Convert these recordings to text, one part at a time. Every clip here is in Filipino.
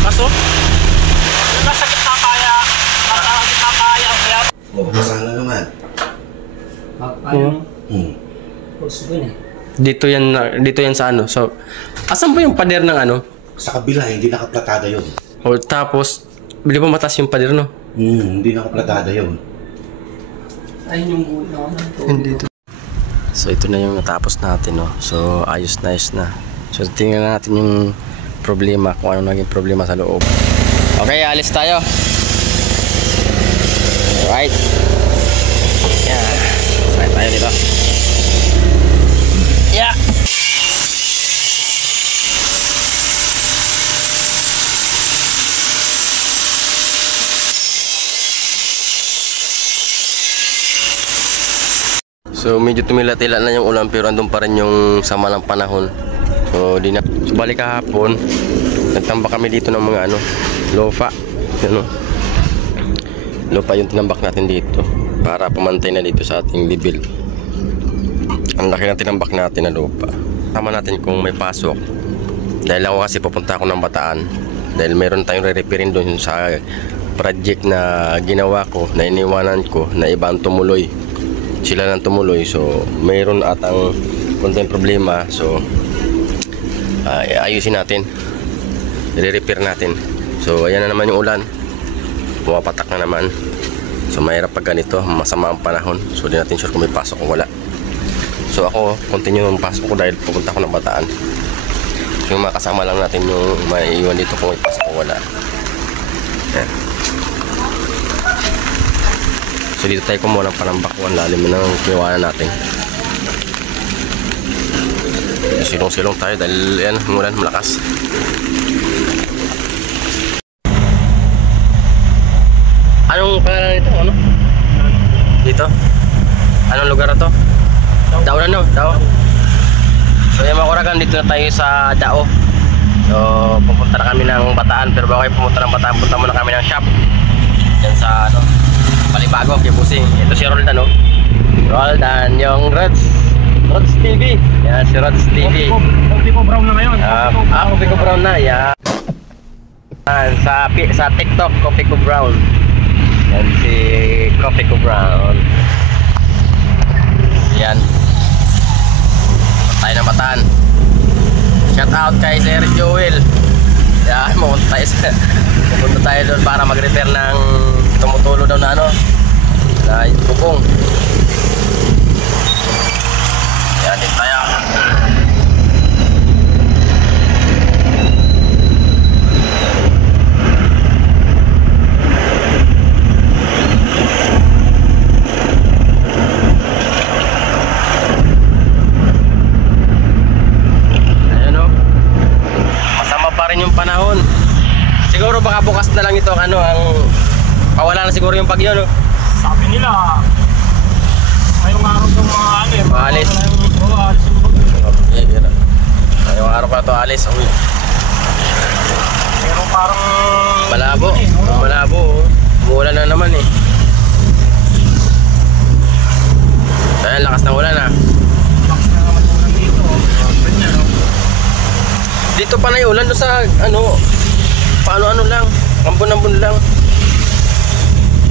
lakas oh. Nasa gitna kaya. Nasa gitna kaya. Buksan na naman. Ano? Dito yan sa ano. So, asan ba yung pader ng ano? Sa kabila, hindi nakaplatada yun. O tapos, di ba matas yung pader no? Hindi nakaplatada yun. Ayun yung ulo na. Hindi. So ito na yung natapos natin no. So ayos na. So tingnan natin yung problema, kung ano naging problema sa loob. Okay, alis tayo. Alright. Yan. Sakay tayo dito. Yeah. So medyo tumila-tila na yung ulan pero andun pa rin yung sama ng panahon. So balik kahapon, nagtambak kami dito ng mga ano, lofa. Ano? Lofa yung tinambak natin dito para pumantay na dito sa ating level. Ang laki na tinambak natin na lofa. Tama natin kung may pasok. Dahil ako kasi pupunta ako ng Bataan. Dahil meron tayong re-repairin doon sa project na ginawa ko, na iniwanan ko, na ibang tumuloy. Sila nang tumuloy, so mayroon atang konting problema, so ayusin natin, i-repair natin. So ayan na naman yung ulan, pumapatak na naman, so mahirap pag ganito, masama ang panahon, so di natin sure kung may pasok o wala. So ako, continue yung pasok ko dahil pupunta ako ng Bataan. So yung mga kasama lang natin yung maiiwan dito kung may pasok o wala. Ayan. So dito tayo kumuha ng panambakuan, lalim na ng kiwanan natin. Silong-silong tayo dahil yan, umulan, malakas. Anong pangalan nito? Ano? Dito? Anong lugar na to? Dao na no? Dao? So yan mga kuragan, dito na tayo sa Dao. So pupunta na kami ng Bataan, pero bago kayo pumunta ng Bataan, punta muna kami ng shop. Yan sa ano, Balibago, kay Busing. Ito si Roldan, no? Roldan, yung Rods TV. Yan, si Rods TV. Coffee ko brown na ngayon. Coffee ko brown na, yan. Sa TikTok, Coffee ko brown. Yan si Coffee ko brown. Yan. Tayo na Bataan. Shout out kay Sir Joel. Yan, pupunta tayo doon para mag-repair ng tumutulo daw na ano, na bubong. Yan, din tayo. Ayan o, masama pa rin yung panahon. Siguro baka bukas na lang ito ano, ang pawala na siguro yung bagyo, no? Sabi nila, ngayong araw itong mga ano eh. Alis. Ngayong araw pa ito alis. Pero parang malabo. Malabo. Umuulan na naman eh. Ayan, lakas ng ulan ah. lakas na naman ulan dito. Ganyan, no? Dito pa na yung ulan doon sa ano, paano lang, ambon-ambon lang.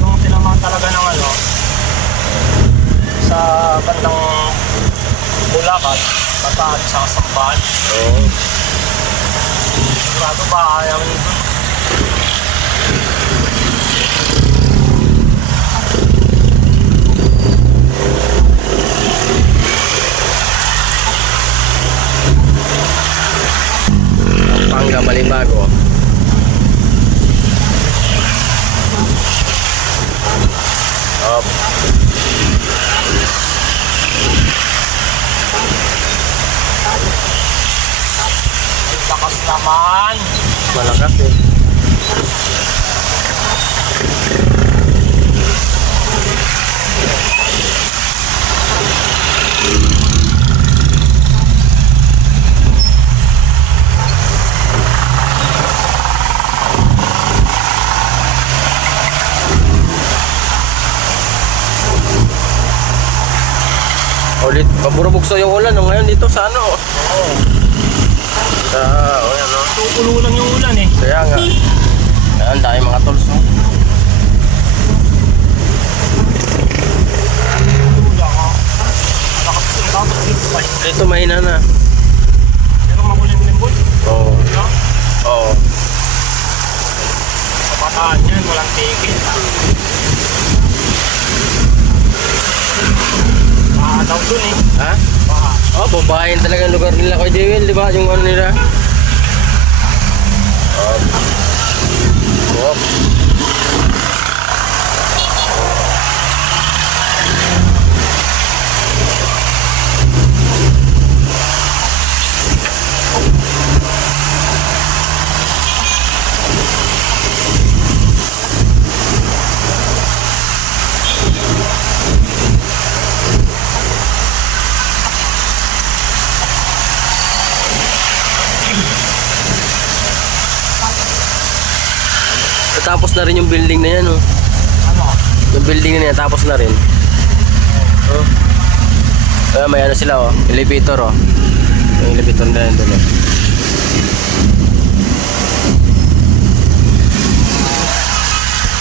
Yung tinamaan talaga ng ano, sa bandang Bulacan, Bataan, sa Kasambahan. Oo. Sigurado ba ayaw nito? Pampanga, Balibago. Up. Lakas naman. Malakas eh. Ulit, paburo bukso yung ulan no? Ngayon dito sa ano. Oo. Sa, o yan o. Tutulo lang yung ulan eh. Kaya nga. Kaya ang dami mga tools. No? Tula ka. Tapos dito pa. Ito mahina na. Pero makulim-limbot. Oo. No? Oo. Kapataan yan, walang tigil. Baha daw dun eh. Ha? Baha. Oh, babahin talaga ang lugar nila kay Jewel, di ba? Yung ano nila. Oh. Oh. Tapos na rin yung building na yan, oh. Ano? Yung building na yan, tapos na rin. Oh. May ano sila, oh. Elevator, oh. Yung elevator na yan doon, oh.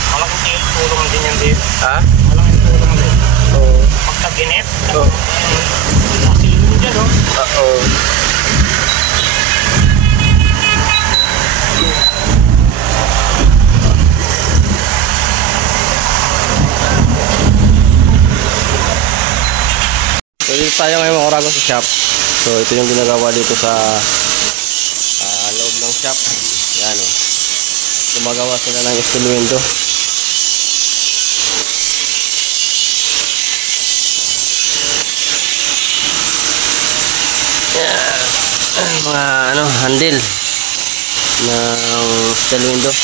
Malaking tulong din yan dito. Ha? Malaking tulong din. Oo. Pagkaginip. Oo. Kasi yun dyan, oh. Oo. So dito tayo ngayon mga Oragon sa shop. So ito yung ginagawa dito sa loob ng shop. Yan, oh. Gumagawa sila ng steel window. Yan. Mga ano, handle ng steel window.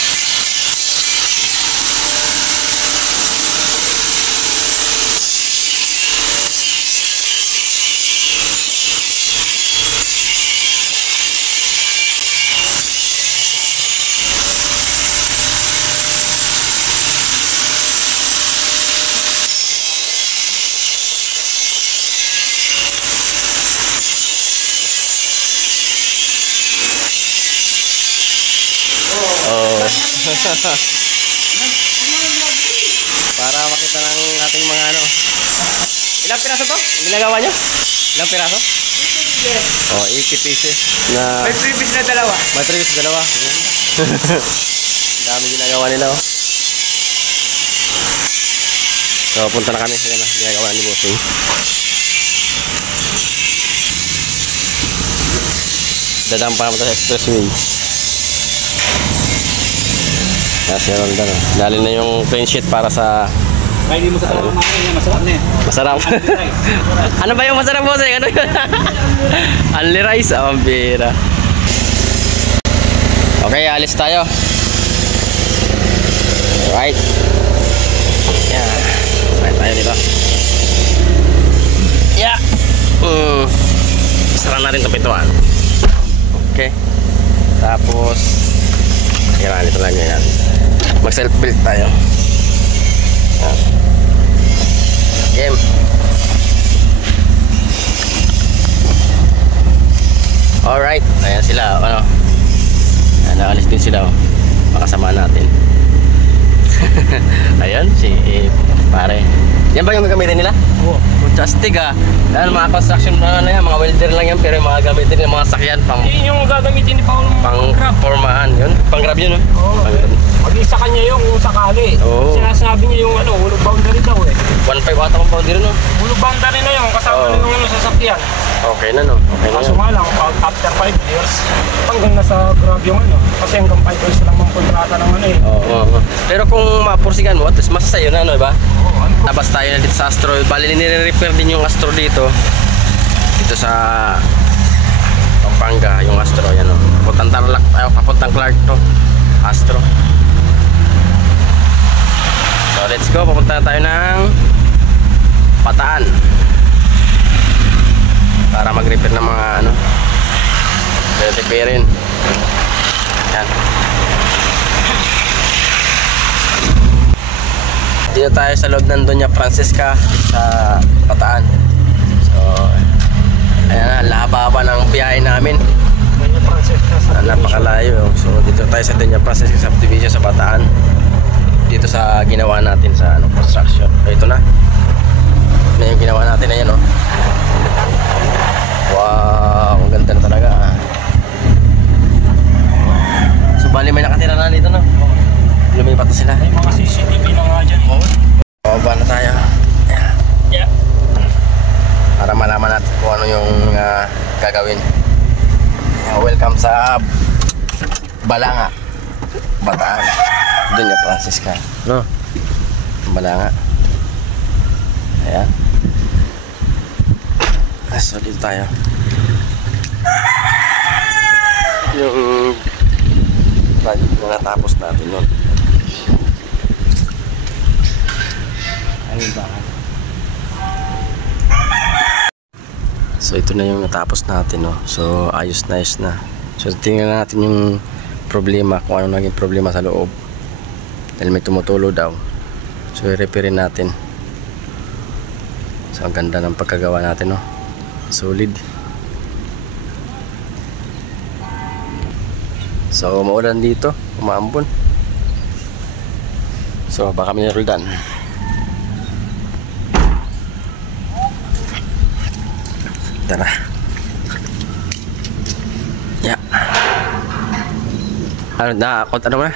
Para makita ng ating mga ano. Ilang piraso to? Ginagawa nyo? Ilang piraso? Oh, 80 pieces na. May previous na dalawa. May previous na dalawa. Dami ginagawa nila, oh. So punta na kami. Yan na, ginagawa ni Bossing. Dadaan pa naman sa expressway. Kasi Roldan, oh. Dali na yung clean sheet para sa... Kaya hindi mo sa sarap mamaya, masarap na eh. Masarap. Ano ba yung masarap, Bossing? Ano yun? Only rice, ang bira. Okay, alis tayo. Alright. Yan. Alright tayo dito. Yeah. Sara na rin ito pituan. Okay. Tapos yan, ito lang yan. Mag self build tayo. Yan. Game. Alright. Ayan sila. Ano? Ayan, nakalis din sila, oh. Makasama natin. Ayan si pare. Yan ba yung gagamitin nila? Oo. Chastig, ah. Yan, mga construction na yan, mga welder lang yan, pero yung mga gamitin ng mga sakyan pang Yun yung gagamitin ni Paul grab. formahan yun. Pang grab yun, oh. Oo. Pang-grab. Mag-isa kanya yung kung sakali. Oo. Sinasabi niya yung ano, hulog boundary daw eh. 1.5 ata pang powder, no? Hulog boundary na yun, kasama Oo. na yung ano, sasakyan. Okay na, no? Okay na Kaso yun. nga lang, after 5 years, hanggang nasa grab yung ano. Kasi hanggang 5 years lang ang kontrata ng ano eh. Oo. Pero kung mapursigan mo, at least masasayo na, no, ba? Oo, ano? Labas tayo na dito sa Astro. Bali, nire-repair din yung Astro dito. Dito sa Pampanga, yung Astro. Yan, o. Papuntang Tarlac, papuntang Clark to. Astro. So, let's go. Papunta tayo ng Bataan. Para mag-repair ng mga ano. Repairin. Yan. Dito tayo sa loob ng Doña Francesca sa Bataan. So, ayan na, lahaba ng biyahe namin. Doña Napakalayo. So dito tayo sa Denya Processing Subdivision sa Bataan. Dito sa ginawa natin sa construction. Ito na. Ito na yung ginawa natin na yan, oh. Wow, ang ganda na talaga. So bali may nakatira na dito, no? Lumipat na sila. May mga CCTV na nga dyan. Bababa na tayo. Yeah. Para malaman natin kung ano yung gagawin. Welcome sa Balanga, Bataan. Doon niya Francisca, no? Balanga. Ayan. So dito tayo. Yung project na natapos natin nun. Ayun ba? So ito na yung natapos natin, no? So ayos na. So tingnan natin yung problema, kung ano naging problema sa loob. Dahil may tumutulo daw. So i-repairin natin. So ang ganda ng pagkagawa natin, no? Solid. So maulan dito, umaambon. So baka may roldan. Tara. Ya. Ano ba?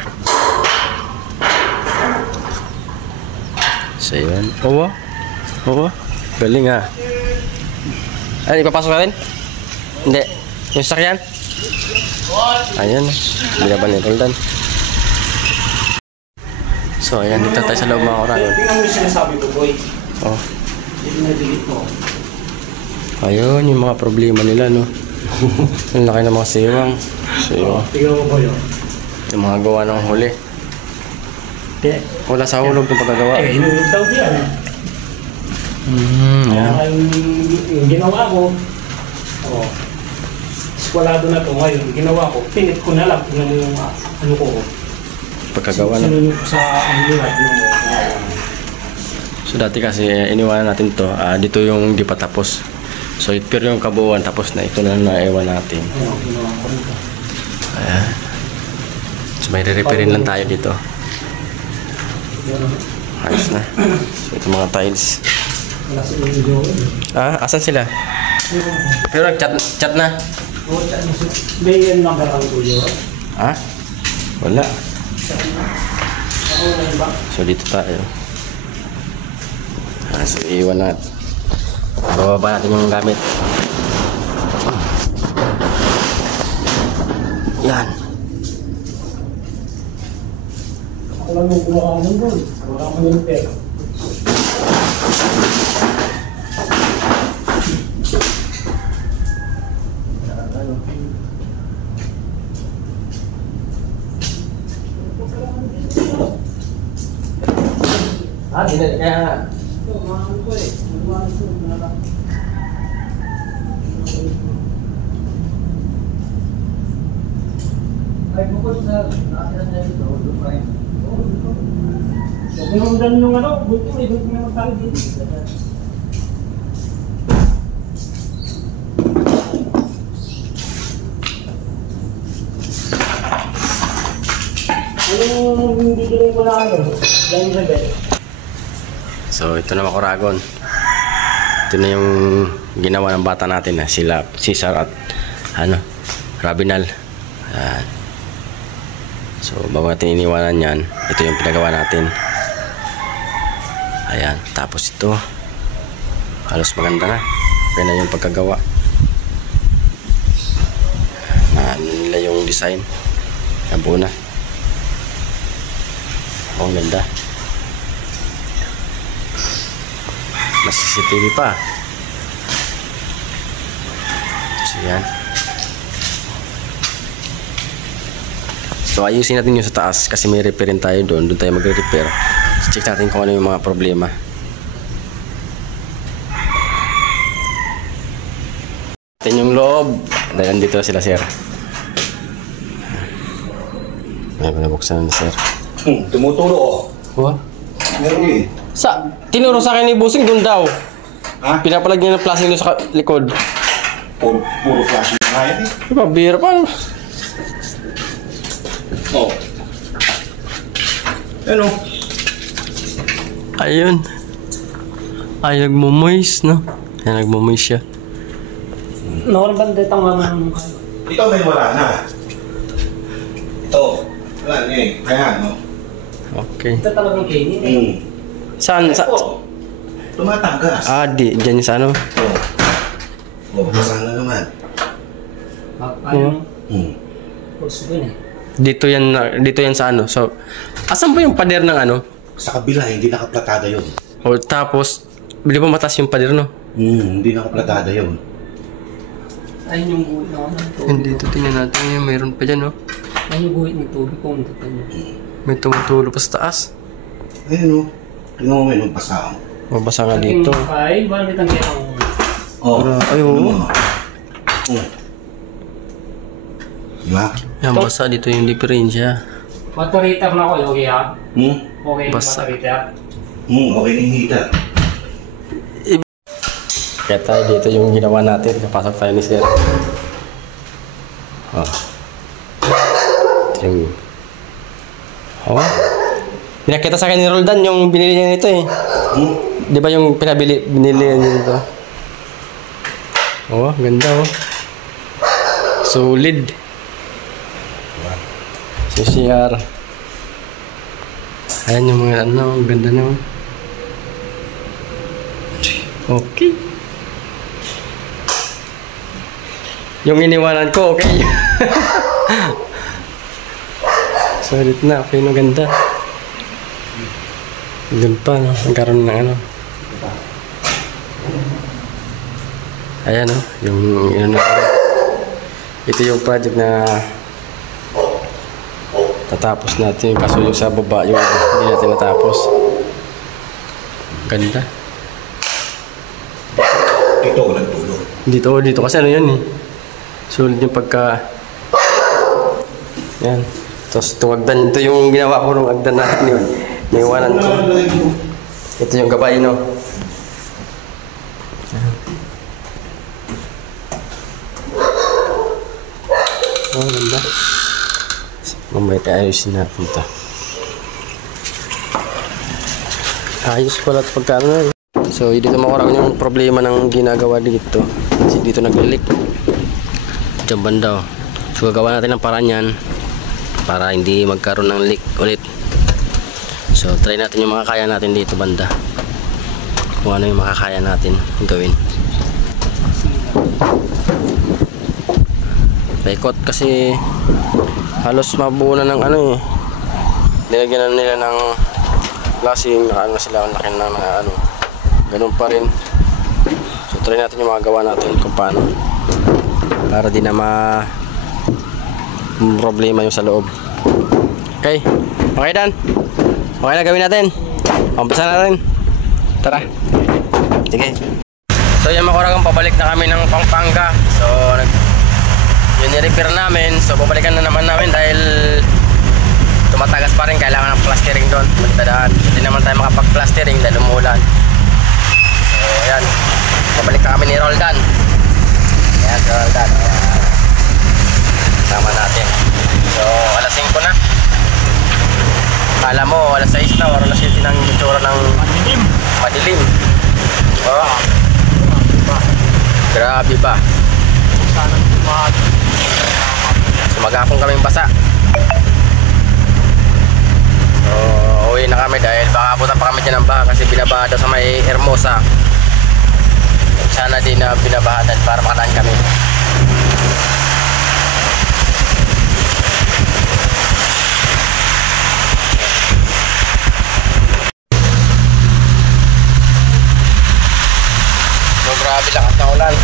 So yun. Oo. Galing ha. Ay, ipapasok natin? Hindi. Yung sakyan? Ayan. Binaban ni Roldan. So ayan, dito tayo sa loob mga oragon. Tingnan mo yung sinasabi ko, boy. Oh. Delete mo. Ayun, yung mga problema nila, no? Ang laki ng mga siwang. So, Tingnan mo ba yun? yung mga gawa ng huli. Wala sa hulog yung pagkagawa. Hinulog daw diyan. Yan. Yung ginawa ko, eskwalado na to ngayon. Ginawa ko, pinit ko na lang. Tingnan mo yung ano ko. Pagkagawa na. Sinunod ko sa anliwad mo. So dati kasi iniwanan natin to. Dito yung di pa tapos. So pero yung kabuuan tapos na, ito na naiwan natin. Ayan. So may re-repairin lang tayo dito. Ayos na. So ito mga tiles. Asan sila? Pero chat na. May yan number ang tuyo. Wala. So dito tayo. So iwan natin. Bababa natin yung gamit. Yan. Alam mo kung ano mo doon. Wala mo yung pera. Hindi kaya Pinundan yung ano, buti may buti may magtali dito. Anong hindi din ko na ano, yung rebel. So ito na mga Oragon. Ito na yung ginawa ng bata natin na sila Cesar at Rabinal. Ayan. So bago natin iniwanan yan, ito yung pinagawa natin. Ayan, tapos ito halos maganda na. Kaya na yung pagkagawa. Nila yung design. Nabuo na. Ang ganda. Mas CCTV pa. So yan. So ayusin natin yung sa taas kasi may repairin tayo doon. Doon tayo magre-repair. So check natin kung ano yung mga problema. Natin yung loob. Dahil nandito sila, sir. May nabuksan na, sir. Tumuturo What? Meron eh. Tinuro sa akin ni Busing doon daw. Ha? Pinapalag niya ng plastic doon sa likod. Puro flashing na. Kahit eh. Diba, bira pa. Oh. Ano? Ayun. Ay, nagmumoist, no? Ay, nagmumoist siya. Noon ba dito ang mga Ito may wala na. Ito. Wala na eh. Kaya no? Okay. ito talagang kainin eh. Hmm. Saan? Oh. Tumatanggas. Dyan sa ano? Oh. Oh, basa na naman. Ano? Hmm. Gusto din eh. Dito yan sa ano. So, asan ba yung pader ng ano? Sa kabila, hindi nakaplatada yun. O tapos, di ba matas yung pader, no? Hindi nakaplatada yun. Ayun yung guhit na ako ng tubig. Hindi, dito tingnan natin yung mayroon pa dyan, no? Ayun yung guhit ng tubig kung dito niya. May tumutulo pa sa taas. Ayun o. Tingnan mo may nung pasahang. Mabasa nga dito. Ay, bakit ang kailangan mo? Oh. Ay, oo. Oh. Diba? Yan, basa dito yung diferensya. Water heater na ako, okay ha? Okay, Basta. water heater. Okay na yung heater. Kaya tayo dito yung ginawa natin. Napasok tayo ni Sir. Oh. Ito yung... Oh. Pinakita sa akin ni Roldan yung binili niya nito eh. Di ba yung binili niya nito? Oh, ganda oh. Solid. CCR. Ayan yung mga ano, ganda na oh. Okay. Yung iniwanan ko, okay. Solid na, okay no, ganda. Doon pa, no? Nagkaroon ng ano. Ayan, no? Yung ano. Ito yung project na tatapos natin. Kaso yung sa baba, yung hindi natin natapos. Ganda. Dito ako nagtulog. Dito kasi ano yun eh. Sulit yung pagka... Yan. Tapos itong agdan, ito yung ginawa ko ng agdan natin yun. Naiwanan ko. Ito yung gabay, no? Oh, ganda. Mamaya tayo ayusin natin ito. Ayos pala ito pagka ano. So, dito makurang yung problema ng ginagawa dito. Kasi dito nag-leak. Diyan banda, oh. So, gagawa natin ng paraan yan para hindi magkaroon ng leak ulit. So, try natin yung makakaya natin dito banda. Kung ano yung makakaya natin gawin. Paikot kasi halos mabuo na ng ano eh. Nilagyan na nila ng glassing, ano sila, ang laki ng ano. Ganun pa rin. So, try natin yung mga gawa natin kung paano. Para di na problema yung sa loob. Okay. Okay, Dan. Okay na gawin natin. Umpisa na rin. Tara. Sige. So, yan mga kuragang, pabalik na kami ng Pampanga. So, yun i-repair namin. So, babalikan na naman namin dahil tumatagas pa rin. Kailangan ng plastering doon. Magdadaan. So, di naman tayo makapag-plastering dahil umuulan. So, ayan. Pabalik na kami ni Roldan. Ayan, si Roldan. Tama natin. So, alas 5 na. Kala mo, alas 6 na. Alas 7 ng itsura ng madilim. Oh. Grabe ba? So, maghapon kaming basa. So, uwi na kami dahil baka abutan pa kami dyan ng baha kasi binabaha daw sa may Hermosa. Sana din na binabahan para makalaan kami. So, grabe lakas na ulan.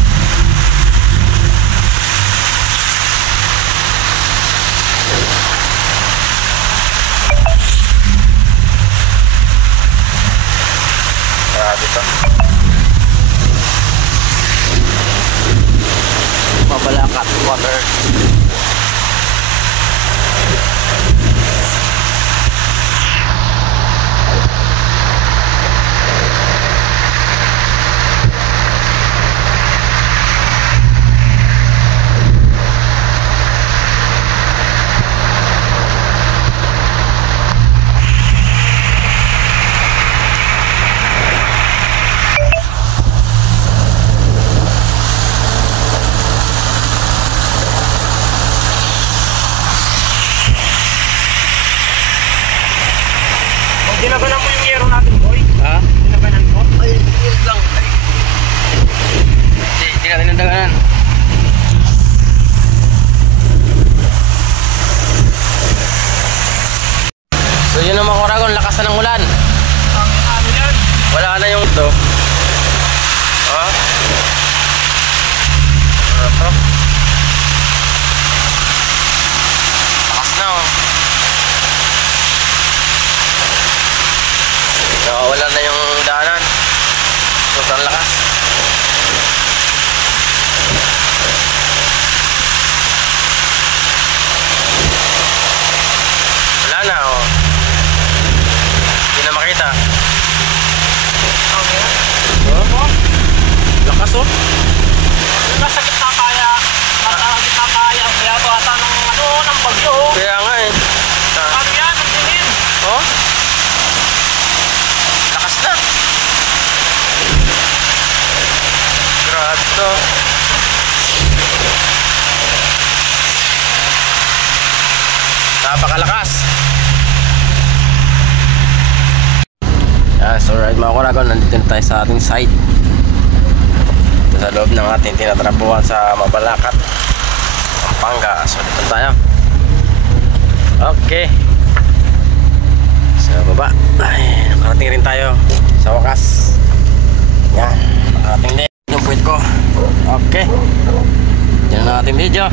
Grabe to. Mabalakat water. natin ang daganan. So yun ang mga Oragon, lakas na ng ulan. Ano yan? Wala na yung ito. Ha? Ano to? Lakas na oh. Wala na yung daanan. Sobrang lakas. Wala na oh. Hindi na makita. Okay. Oh? Lakas oh. Nasa gitna kaya. Nasa gitna kaya. Kaya to ata ng bagyo. Kaya nga eh. Ano yan? Ang dilim. Oh? Lakas na. Grabe to. Napakalakas. So right mga Oragon, nandito na tayo sa ating site. Ito sa loob ng ating tinatrabuhan sa Mabalacat, Pampanga. So dito tayo. Okay. Sa baba. Ay, nakarating rin tayo sa wakas. Yan, nakarating din yung puwit ko. Okay. Yan ang ating video.